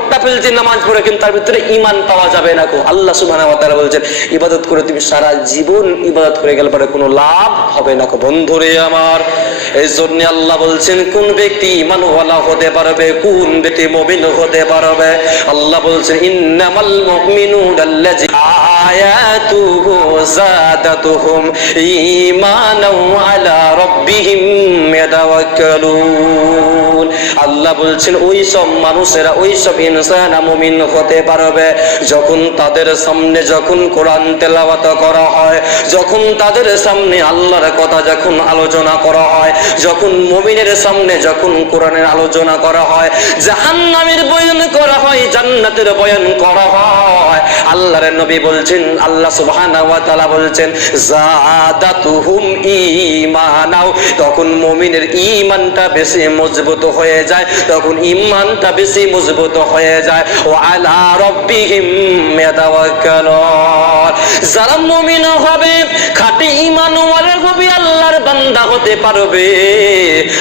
ভোটটা ফেলছি, নামাজ পড়ে, কিন্তু তার ভিতরে ইমান পাওয়া যাবে না গো। আল্লাহ সুবহানাহু ওয়া বলছেন, ইবাদত করে তুমি সারা জীবন ইবাদত করে গেলে পরে কোনো লাভ হবে না গো। বন্ধুরে আমার এই জন্য আল্লাহ বলছেন, কোন ব্যক্তি ইমানওয়ালা হতে পারবে, কোন ব্যক্তি মুমিন হতে পারবে? আল্লাহ বলছেন, ইন্নামাল মুমিনুনা আল্লাযী আয়াতুহু জাদাতুহুম ঈমানাও আলা আল্লাহ বলছেন ওই সব মানুষেরা ওই সব ইনসান মুমিন হতে পারবে। যখন তাদের সামনে যখন কোরআন তেলাওয়াত করা হয়, যখন তাদের সামনে আল্লাহর কথা যখন আলোচনা করা হয়, যখন মুমিনের সামনে যখন কোরআনের আলোচনা করা হয়, জাহান্নামের বয়ান করা হয়, জান্নাতের বয়ান করা হয়। আল্লাহর নবী বলছেন, আল্লাহ সুবহানাহু ওয়া তাআলা বলছেন জাদাতুহুম ঈমানাও। তখন মুমিনের ঈমানটা বেশি মজবুত হয়ে যায়, তখন ঈমানটা বেশি মজবুত হয়ে যায়। ও আলা রাব্বিহিম ইয়াতাওয়াক্কালুন। যারা মুমিন হবে, খাঁটি ঈমান ওয়ালা হবে, আল্লাহর বান্দা হতে পারবে।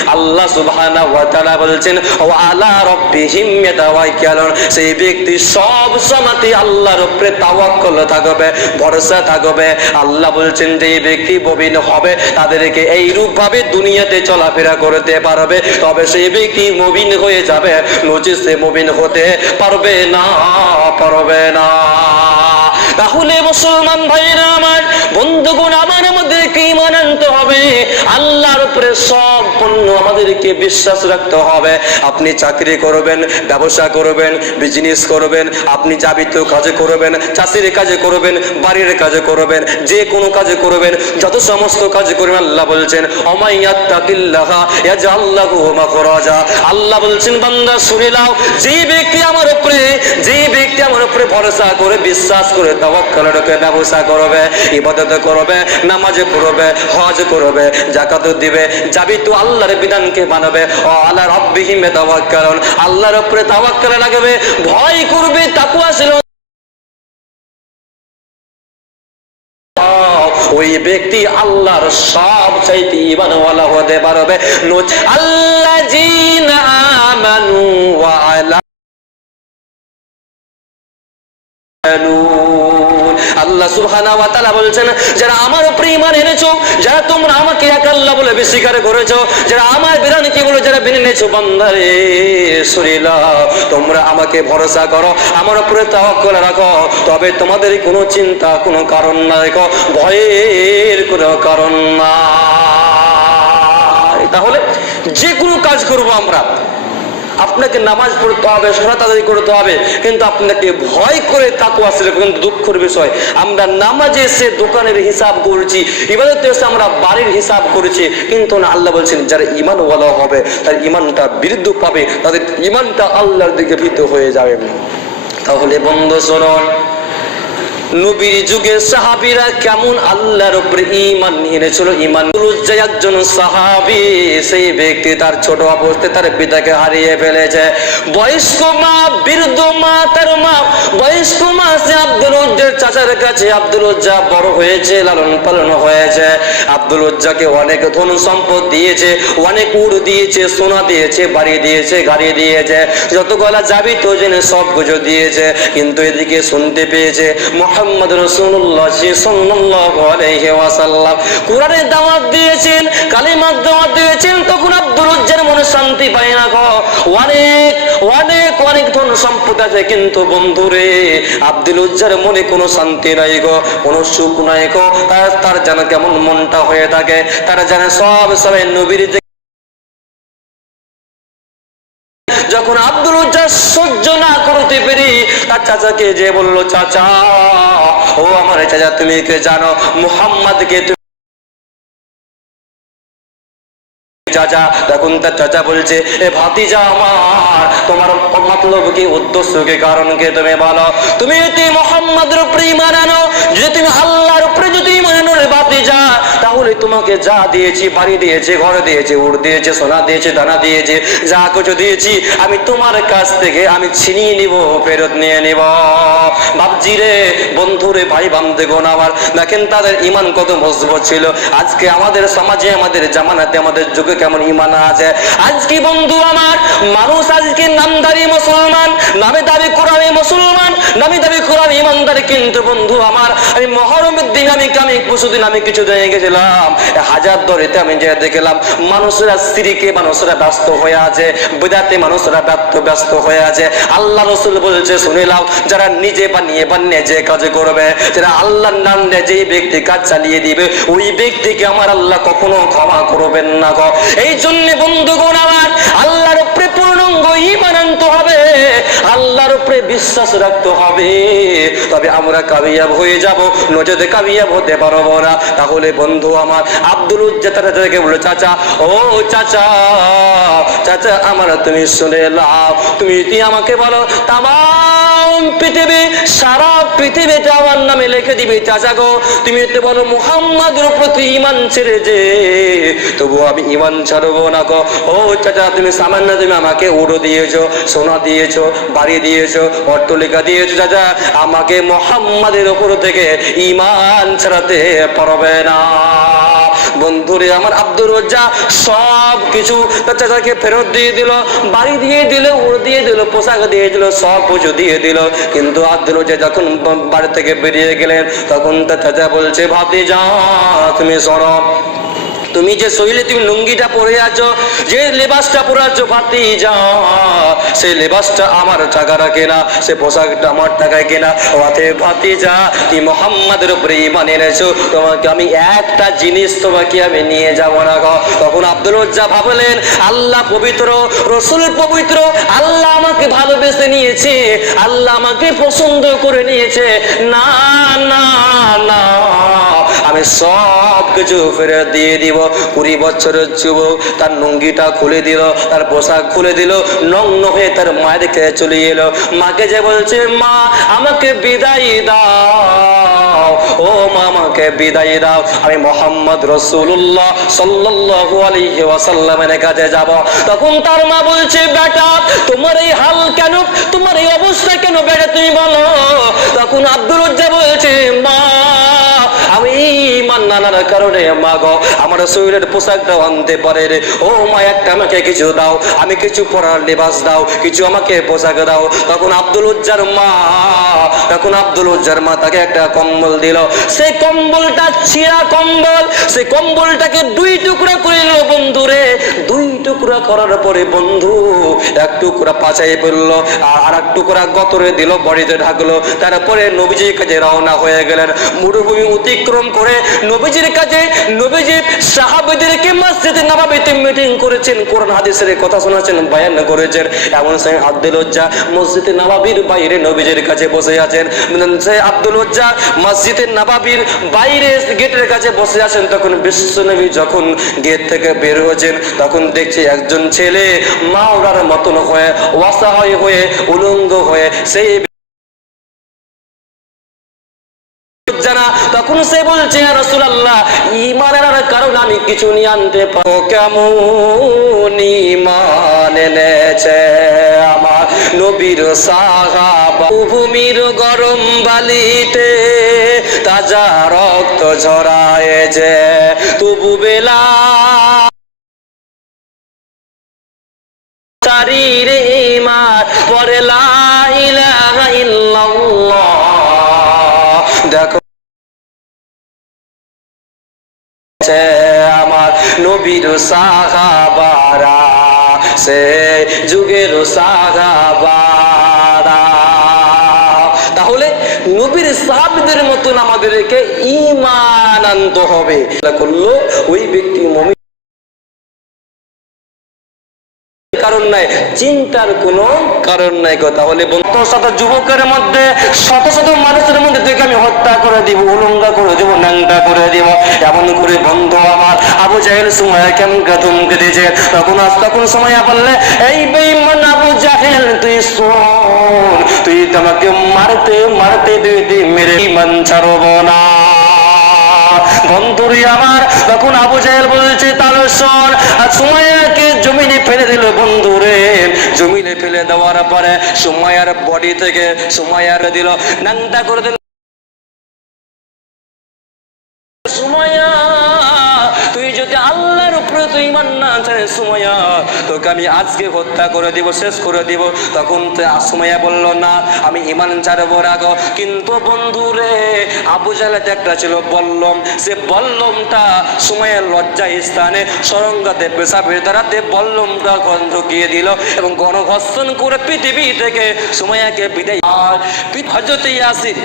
আল্লাহ সুবহানাহু ওয়া তাআলা বলছেন ও আলা রাব্বিহিম ইয়াতাওয়াক্কালুন। সেই ব্যক্তি সব সময়তে আল্লাহর উপরে তাওয়াক্কল থাকবে, ভরসা থাকবে। আল্লাহ বলছেন যে ব্যক্তি ববিন হবে, তাদেরকে এই রূপ ভাবে দুনিয়াতে চলাফেরা করতে পারবে। তবে সেই ব্যক্তি মবিন হয়ে যাবে নচিস সে মবিন হতে পারবে না পারবে না। তাহলে মুসলমান ভাইরা আমার, বন্ধুগণ, আমার আমাদেরকে ইমান আনতে হবে। আল্লাহর উপরে সব পণ্য আমাদেরকে বিশ্বাস রাখতে হবে। আপনি চাকরি করবেন, ব্যবসা করবেন বিজনেস করবেন, আপনি যাবিতীয় কাজে করবেন, চাষির কাজে করবেন, বাড়ির কাজে করবেন, যে কোনো কাজে করবেন, যত সমস্ত কাজ করবেন, আল্লাহ বলছেন আল্লাহ বলছেন, বান্দা, শুনে নাও, যে ব্যক্তি আমার উপরে, যে ব্যক্তি আমার উপরে ভরসা করে, বিশ্বাস করে তাওয়াক্কাল ব্যবসা করবে, ইবাদত করবে, নামাজে পড়বে, হজ করবে জাকাত দিবে, যাবি তো আল্লাহর বিধানকে মানবে। ও আল্লাহ রাব্বিহিম আল্লাহর উপরে লাগবে, ভয় করবে ওই ব্যক্তি আল্লাহর সব চাইতে ইমানওয়ালা হতে পারবে। আল্লাহ আমানু আলা আল্লাহ সুবহানাহু ওয়া তাআলা বলছেন, যারা আমার উপরে ঈমান এনেছো, যারা তোমরা আমাকে এক আল্লাহ বলে স্বীকার করেছ, যারা আমার বিধানকে বলে যারা মেনে নিয়েছো, বান্দারে শরীলা তোমরা আমাকে ভরসা করো, আমার উপরে তাওয়াক্কুল রাখো, তবে তোমাদের কোনো চিন্তা, কোনো কারণ নাই গো, ভয়ের কোনো কারণ নাই। তাহলে যে কোনো কাজ করব আমরা। আপনাকে নামাজ পড়তে হবে সরাত করতে হবে, কিন্তু আপনাকে ভয় করে তাকু আসলে কিন্তু দুঃখের বিষয়। আমরা নামাজে এসে দোকানের হিসাব করছি, ইবাদতে এসে আমরা বাড়ির হিসাব করেছি, কিন্তু না, আল্লাহ বলছেন, যারা ইমান ওয়ালা হবে, তার ইমানটা বিরুদ্ধ পাবে, তাদের ইমানটা আল্লাহর দিকে ভীত হয়ে যাবে। তাহলে বন্ধু, শুনুন। নবীর যুগে সাহাবীরা কেমন আল্লাহর উপরে ঈমান এনেছিল? ঈমান যে একজন সাহাবী, সেই ব্যক্তি তার ছোট অবস্থায় তার পিতাকে হারিয়ে ফেলেছে। বয়স্ক মা, বৃদ্ধ মা, তার মা, বয়স্ক মা, সে আব্দুল উজ্জার চাচার কাছে আব্দুল উজ্জা বড় হয়েছে, লালন পালন হয়েছে। আব্দুল উজ্জাকে অনেক ধন সম্পদ দিয়েছে, অনেক উড় দিয়েছে, সোনা দিয়েছে, বাড়ি দিয়েছে, গাড়ি দিয়েছে। যত গলা যাবি তো জেনে সব কিছু দিয়েছে। কিন্তু এদিকে শুনতে পেয়েছে মোহাম্মদ রসুল্লাহ দাওয়াত দিয়েছেন, কালিমার দাওয়াত দিয়েছেন, তখন মনে শান্তি পায় না গো। অনেক অনেক অনেক ধন সম্পদ আছে কিন্তু বন্ধুরে, আব্দুল উজ্জার মনে কোনো শান্তি নাই গো, কোনো সুখ নাই গো। তার তার যেন কেমন মনটা হয়ে থাকে, তারা জানে সব সবাই নবীর আব্দুল সহ্য না করতে পেরে তার চাচাকে যে বলল, চাচা, ও আমার চাচা, তুমি কে জানো, মুহাম্মাদকে তুমি চাচা তখন তার চাচা বলছে, এ আমার, তোমার মতলব কি, উদ্দেশ্য কি, কারণ কি তুমি বলো? তুমি যদি মোহাম্মদের উপরে ইমান আনো, যদি তুমি আল্লাহর উপরে যদি ইমান আনো রে ভাতিজা তোমাকে যা দিয়েছি বাড়ি দিয়েছে, ঘর দিয়েছে উড় দিয়েছে, সোনা দিয়েছে, দানা দিয়েছে, যা কিছু দিয়েছি, আমি তোমার কাছ থেকে আমি ছিনিয়ে নিব, ফেরত নিয়ে নিব। বাবজি রে, বন্ধু রে, ভাই বান্ধে গোন আমার, দেখেন তাদের ইমান কত মজবুত ছিল। আজকে আমাদের সমাজে, আমাদের জামানাতে, আমাদের যুগে কেমন ইমান আছে। আজকে বন্ধু আমার, মানুষ আজকে নামদারি মুসলমান, নামে দাবি কোরআনে মুসলমান, নামে দাবি কোরআন ইমানদারি কিন্তু বন্ধু আমার, আমি মহরমের দিন, আমি আমি পরশুদিন আমি কিছু দিয়ে গেছিলাম। হাজার দরেতে আমি যে দেখলাম, মানুষেরা স্ত্রীকে মানুষেরা ব্যস্ত হয়ে আছে, বেদাতে মানুষেরা ব্যস্ত ব্যস্ত হয়ে আছে। আল্লাহ রসুল বলছে শুনিলাম যারা নিজে বানিয়ে বানিয়ে যে কাজ করবে, যারা আল্লাহর নাম দিয়ে যেই ব্যক্তি কাজ চালিয়ে দিবে, ওই ব্যক্তিকে আমার আল্লাহ কখনো ক্ষমা করবেন না গো। এই জন্য বন্ধুগণ আমার, আল্লাহর পূর্ণাঙ্গ ইমান হবে, আল্লাহর উপরে বিশ্বাস রাখতে হবে। তবে আমরা কামিয়াব হয়ে যাব, নজরে কামিয়াব হতে পারব না। তাহলে বন্ধু আমার, আব্দুল উজ্জাতারা তাদেরকে বলে চাচা, ও চাচা চাচা, আমার তুমি শুনে লাও তুমি আমাকে বলো তাম পৃথিবী, সারা পৃথিবীতে আমার নামে লিখে দিবে, চাচা গো। তুমি যদি বলো মুহাম্মাদের প্রতি ইমান ছেড়ে যে তবু আমি ইমান ছাড়বো না গো। ও চাচা, তুমি সামান্য তুমি আমাকে উড়ো দিয়েছ, সোনা দিয়েছ, বাড়ি দিয়েছ, অট্টলিকা দিয়েছ, চাচা। আমাকে মোহাম্মদের ওপর থেকে ইমান ছাড়াতে পারবে না। বন্ধুরে আমার আব্দুর রোজা সব কিছু চাচাকে ফেরত দিয়ে দিল, বাড়ি দিয়ে দিল উড় দিয়ে দিল, পোশাক দিয়ে দিল, সব কিছু দিয়ে দিল। কিন্তু আব্দুর রোজা যখন বাড়ি থেকে বেরিয়ে গেলেন, তখন তার চাচা বলছে ভাবি যা তুমি সরো। তুমি যে শরীরে তুমি লুঙ্গিটা পরে আছো, যে লেবাসটা পরে আছো ফাতি যা সেই লেবাসটা আমার টাকাটা কেনা, সে পোশাকটা আমার টাকায় কেনা। ওতে ফাতি যা, তুমি মোহাম্মদের উপরে ইমান এনেছো। তোমাকে আমি একটা জিনিস তোমাকে আমি নিয়ে যাব না গো। তখন আব্দুল রজ্জা ভাবলেন, আল্লাহ পবিত্র, রসুল পবিত্র, আল্লাহ আমাকে ভালোবেসে নিয়েছে, আল্লাহ আমাকে পছন্দ করে নিয়েছে। না না না। আমি সব কিছু ফেরত দিয়ে দিব। কুড়ি বছরের যুবক তার লুঙ্গিটা খুলে দিল, তার পোশাক খুলে দিল, নগ্ন হয়ে তার মায়ের খেয়ে চলে এলো। মাকে যে বলছে, মা, আমাকে বিদায় দাও। ও মা, আমাকে বিদায় দাও। আমি মোহাম্মদ রসুল্লাহ সাল্লাল্লাহু আলাইহি ওয়াসাল্লামের কাছে যাব। তখন তার মা বলছে, বেটা, তোমার এই হাল কেন, তোমার এই অবস্থা কেন, বেটা, তুমি বলো। তখন উজ্জা বলছে নানার কারণে, মা গো, আমার শরীরের পোশাকটা আনতে পারে রে। ও মা, একটা আমাকে কিছু দাও, আমি কিছু পরার লেবাস দাও, কিছু আমাকে পোশাক দাও। তখন আব্দুল উজ্জার মা, তখন আব্দুল উজ্জার মা তাকে একটা কম্বল দিল। সেই কম্বলটা ছিঁড়া কম্বল, সেই কম্বলটাকে দুই টুকরা করে নিল বন্ধু রে। দুই টুকরা করার পরে বন্ধু, এক টুকরা পাচাই পড়ল, আর এক টুকরা গতরে দিল, বডিতে ঢাকলো। তারপরে নবীজির কাছে রওনা হয়ে গেলেন। মরুভূমি অতিক্রম করে নবীজির কাছে নবীজি সাহাবেদেরকে মসজিদে নবাবিতে মিটিং করেছেন, কোরআন হাদিসের কথা শোনাচ্ছেন, বায়ান করেছেন। এমন সে আব্দুল উজ্জা মসজিদে নবাবির বাইরে নবীজির কাছে বসে আছেন। সে আব্দুল উজ্জা মসজিদে নবাবির বাইরে গেটের কাছে বসে আছেন। তখন বিশ্বনবী যখন গেট থেকে বের হয়েছেন, তখন দেখছি একজন ছেলে মাওলার মতন হয়ে, অসহায় হয়ে, উলঙ্গ হয়ে সেই তখন সে বলছে রসুলাল্লাহ ইমানের কারণ আমি কিছু নিয়ে আনতে পারো কেমন ইমান এনেছে আমার নবীর সাহাবা। ভূমির গরম বালিতে তাজা রক্ত ঝরায় যে তবু বেলা চারিরে ইমান পরে লা আমার নবীর সাহাবারা, সে যুগের সাহাবারা। তাহলে নবীর সাহাবদের মতন আমাদেরকে ইমান আনতে হবে। করল ওই ব্যক্তি কারণ নাই, চিন্তার কোনো কারণ নাই গো। তাহলে শত শত যুবকের মধ্যে, শত শত মানুষের মধ্যে থেকে আমি হত্যা করে দিব, উলঙ্গা করে দিব, ন্যাংটা করে দিব। এমন করে বন্ধু আমার, আবু জাহেল সময় কেমন ধুমকে দিয়েছে? তখন আজ তখন সময় বললে, এই বেঈমান আবু জাহেল, তুই শোন, তুই তোমাকে মারতে মারতে দিন মেরে ইমান ছাড়ব না। বন্ধুরি আমার। তখন আবু জাহেল বলছে, তাহলে শোন আর সুমাইয়াকে জমিনে ফেলে দিল বন্ধুরে। জমিনে ফেলে দেওয়ার পরে সুমাইয়ার বডি থেকে সুমাইয়ার দিল নাংটা করে দিল। সুমাইয়া তুই ইমান না জানে সুমাইয়া, তোকে আমি আজকে হত্যা করে দিব, শেষ করে দিব। তখন সুমাইয়া বলল, না, আমি ইমান ছাড়বো রাগো কিন্তু বন্ধু রে, আবু জাহেলাতে একটা ছিল বল্লম। সে বল্লমটা সুমাইয়ের লজ্জা স্থানে সরঙ্গাতে পেশাবের দ্বারাতে বল্লমটা ঢুকিয়ে দিল এবং গণঘর্ষণ করে পৃথিবী থেকে সুমাইয়াকে বিদায় আর হজরত ইয়াসির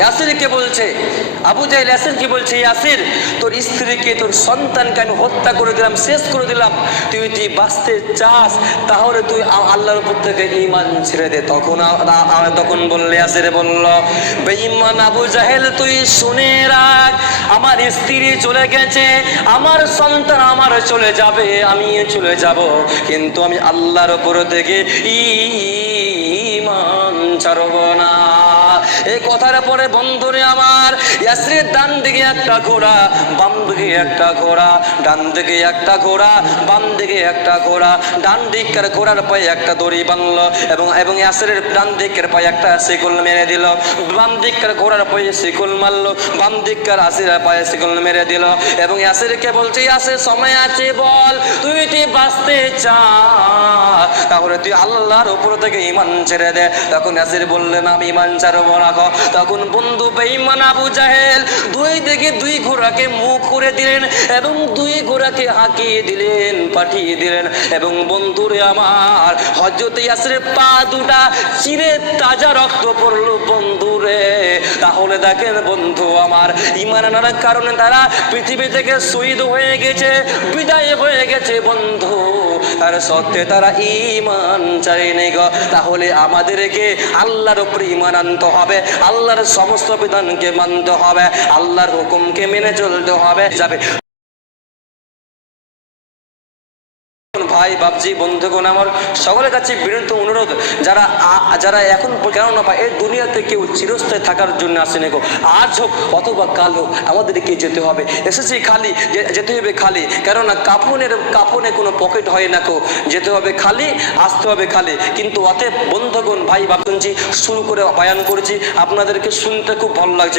ইয়াসিরকে বলছে? আবু জাহেল, ইয়াসির কি বলছে? ইয়াসির, তোর স্ত্রীকে তোর সন্তানকে আমি হত্যা করে দিলাম শেষ করে দিলাম। তুই যদি বাঁচতে চাস, তাহলে তুই আল্লাহর উপর থেকে ইমান ছেড়ে দে। তখন তখন বললে আসে রে বলল, বেঈমান আবু জাহেল, তুই শুনে রাখ, আমার স্ত্রী চলে গেছে, আমার সন্তান আমার চলে যাবে আমি চলে যাব। কিন্তু আমি আল্লাহর উপর থেকে ইমান ছাড়ব না। এই কথার পরে বন্ধুরে আমার, ইয়াসরির ডান দিকে একটা ঘোড়া, বাম দিকে একটা ঘোড়া, ডান দিকে একটা ঘোড়া, বাম দিকে একটা ঘোড়া, ডান দিকের ঘোড়ার পায়ে একটা দড়ি বাঁধলো এবং এবং ইয়াসরের ডান দিকের পায়ে একটা শিকল মেরে দিল। বাম দিকের ঘোড়ার পায়ে শিকল মারলো, বাম দিকের আসিরের পায়ে শিকল মেরে দিল এবং ইয়াসিরকে বলছে, ইয়াসির, সময় আছে বল, তুই তুই বাঁচতে চা তাহলে তুই আল্লাহর উপর থেকে ইমান ছেড়ে দে। তখন ইয়াসির বললেন, আমি ইমান ছাড়বো না। তখন বন্ধু বেঈমান আবু জাহেল দুই দিকে দুই ঘোড়াকে মুখ করে দিলেন এবং দুই ঘোড়াকে হাঁকিয়ে দিলেন, পাঠিয়ে দিলেন। এবং বন্ধুরে আমার হজরত ইয়াসিরের পা দুটা চিরে তাজা রক্ত পড়ল বন্ধুরে। তাহলে দেখেন বন্ধু আমার ইমান আনার কারণে তারা পৃথিবী থেকে শহীদ হয়ে গেছে, বিদায় হয়ে গেছে বন্ধু। তার সত্যি তারা ইমান চাইনি গো। তাহলে আমাদেরকে আল্লাহর উপরে ইমান আনতে হবে, আল্লাহর সমস্ত বিধানকে মানতে হবে, আল্লাহর হুকুমকে মেনে চলতে হবে। যাবে। ভাই, বাপজি, বন্ধুগণ, আমার সকলের কাছে বিনীত অনুরোধ, যারা যারা এখন কেননা পায় এই দুনিয়াতে কেউ চিরস্থায়ী থাকার জন্য আসেনি গো। আজ হোক অথবা কাল হোক, আমাদেরকে যেতে হবে। এসেছি খালি যেতে হবে খালি। কেননা কাপনের কাপনে কোনো পকেট হয় না কো যেতে হবে খালি, আসতে হবে খালি। কিন্তু অতএব বন্ধুগণ, ভাই, বাপজি, শুরু করে বায়ান করেছি। আপনাদেরকে শুনতে খুব ভালো লাগছে।